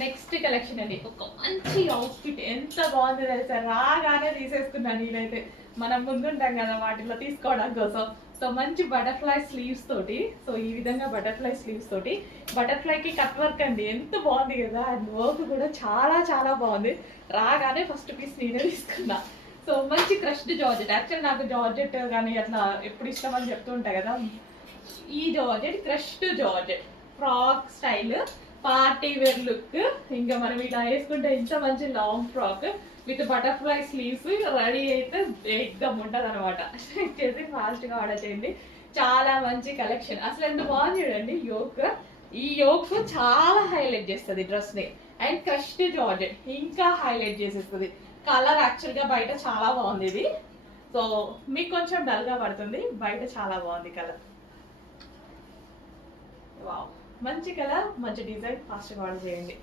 Next collection అండి, ఒక మంచి అవుట్ఫిట్ ఎంత బాగుంది తెలుసా, రాగానే తీసేసుకున్నాను నేనైతే. మనం ముందుంటాం కదా వాటిలో తీసుకోవడం కోసం. సో మంచి బటర్ఫ్లై స్లీవ్స్ తోటి, సో ఈ విధంగా బటర్ఫ్లై స్లీవ్స్ తోటి, బటర్ఫ్లైకి కట్ వర్క్ అండి, ఎంత బాగుంది కదా. అండ్ వర్క్ కూడా చాలా చాలా బాగుంది. రాగానే ఫస్ట్ పీస్ నేనే తీసుకున్నా. సో మంచి క్రష్డ్ జార్జెట్. యాక్చువల్ నాకు జార్జెట్ కానీ అట్లా ఎప్పుడు ఇష్టం అని చెప్తూ ఉంటాయి కదా. ఈ georgette crushed georgette frock style party wear look. ఇంకా మనం ఇలా వేసుకుంటే ఇంత మంచి long frock with butterfly sleeves ready అయితే ఎగ్దమ్ ఉంటుంది అనమాట. చేసి ఫాస్ట్గా ఆర్డర్ చేయండి. చాలా మంచి కలెక్షన్. అసలు ఎంత బాగుంది చూడండి యోక్. ఈ యోక్ చాలా హైలైట్ చేస్తుంది డ్రెస్ని. అండ్ క్రష్డ్ జార్జెట్ ఇంకా హైలైట్ చేసేస్తుంది. కలర్ యాక్చువల్గా బయట చాలా బాగుంది ఇది. సో మీకు కొంచెం డల్గా పడుతుంది, బయట చాలా బాగుంది కలర్. వావ్, మంచి కలర్, మంచి డిజైన్. ఫాస్ట్గా ఆర్డర్ చేయండి.